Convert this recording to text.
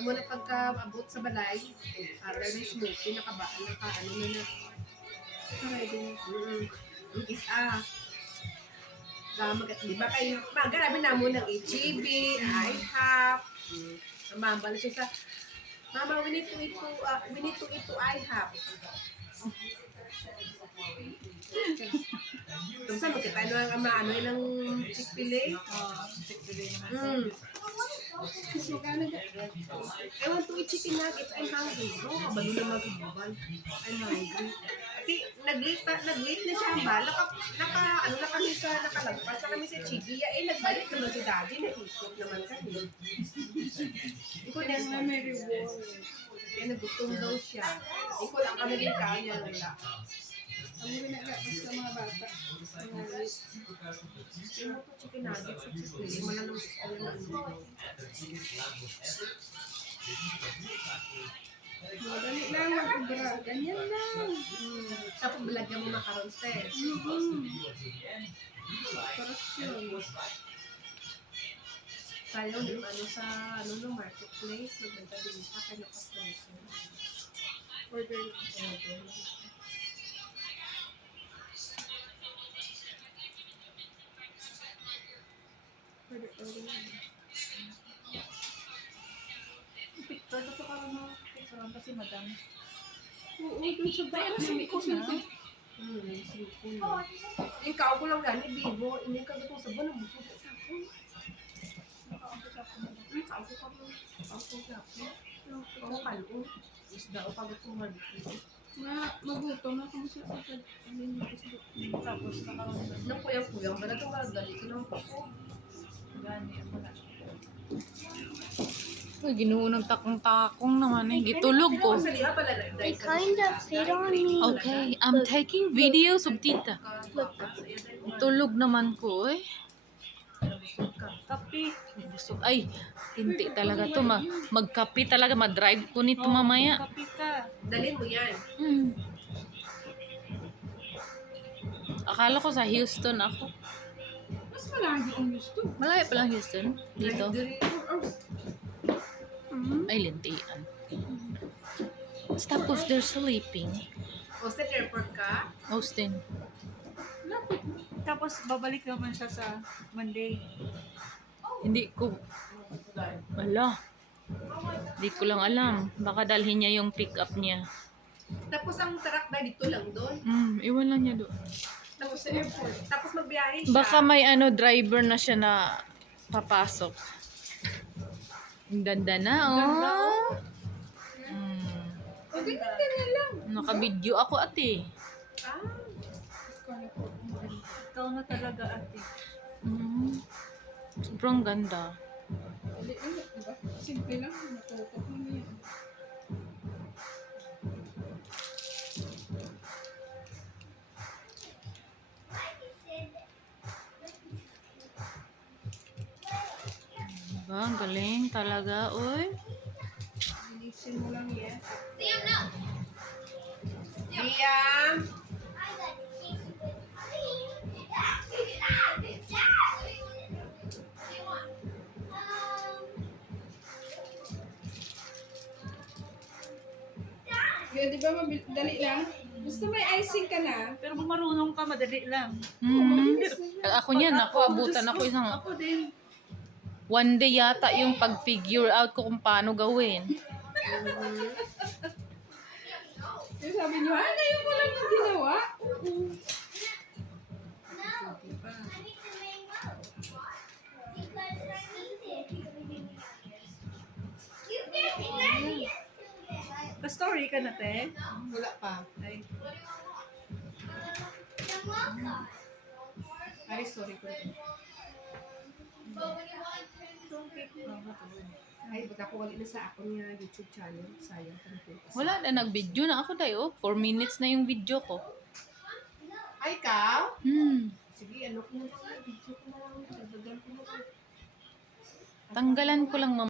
Amo na pagka-abot sa balay, para na smoky, ano na. Ready na. Yung isa. Di ba kayo, magarabi na mo ng HEB, IHOP. Mambala siya sa, Mama, we need to eat to IHOP. Tapos ano, kita ang ano ilang Chick-fil-A? Chick-fil-A naman. Kasi magkano na? I want to eat chicken nuggets. I'm hungry. No, kabalo na mag-ubal. I'm hungry. Kasi nag-late na siya ba? Nakalagpas na kami sa Chibiya. Nagbalik naman si Daddy. Nag-ikot naman kami. Iko lang na may reward. Kaya nagutom daw siya. Iko lang kami din kanya. Wala. Kami nag-apas sa mga bata. Yung po chicken nuggets sa Chick-fil-A, malalong gusto ko yung Madali lang mag-ubra. Ganyan lang. Tapos balagyan mo macarons test. Parasyon. Sayang din sa no marketplace, nagbenta din sa kanya customer. Order. Picture ko ka rin mo. Picture lang kasi madam. Oo, dun sa Pero bata. sabi ko na. Yung kao ko lang gani, bibo. Hindi ka ito sa buwan, busog ko sa ako. Yung kao ko kami. Kao ko sa ako. Ako kalo. Isda o pagod ko mabito. Magutom na kung sa agad. Tapos nakaroon na. Nang kuyang-kuyang, ba na itong dali ko ng puso? Gani ako na. Uy, ginuho ng takong-takong naman eh. Gitulog ko. Sa liha pala na. They kind of fit on me. Okay, I'm taking videos of tita. Tulog naman ko eh. Kapi. Busog. Ay, hindi talaga to. Magkape talaga. Mag-drive ko nito mamaya. Kapi ka. Dalhin mo yan. Akala ko sa Houston ako. Mas malagi ang gusto. Malayo pa lang Houston. Dito. Ay, lintian. Tapos they're sleeping. Austin Airport ka? Austin. Tapos babalik naman siya sa Monday. Hindi ko. Wala. Hindi ko lang alam. Baka dalhin niya yung pick up niya. Tapos ang truck na dito lang doon. Iwan lang niya doon. Tapos sa airport. Tapos magbiyahe siya. Baka may driver na siya na papasok. Ang ganda na, oh. Ganyan lang. Nakabidyo ako, ate. Ah, Ikaw na talaga ate. Sobrang ganda. Diba? Simple lang. Natutok mo niya. Diba? Ang galing talaga, oy. Bilisin mo lang yan. Liam! Kaya di ba dali lang? Gusto may icing ka na? Pero kung marunong ka, madali lang. Ako niyan, ako abutan ako isang Ako din. one day yata yung pag-figure out ko kung paano gawin. Yung sabi niyo, ngayon ko lang yung ginawa. Pa-story ka na, te? Wala pa. Ay, Ay, sorry ko. Ay, ba't ako wali na sa ako niya YouTube channel? Sayang. Wala na, nag-video na ako tayo. 4 minutes na yung video ko. Ay, ka? Sige, ano ko na video ko na lang. Dagdagan ko na lang. Tanggalan ko lang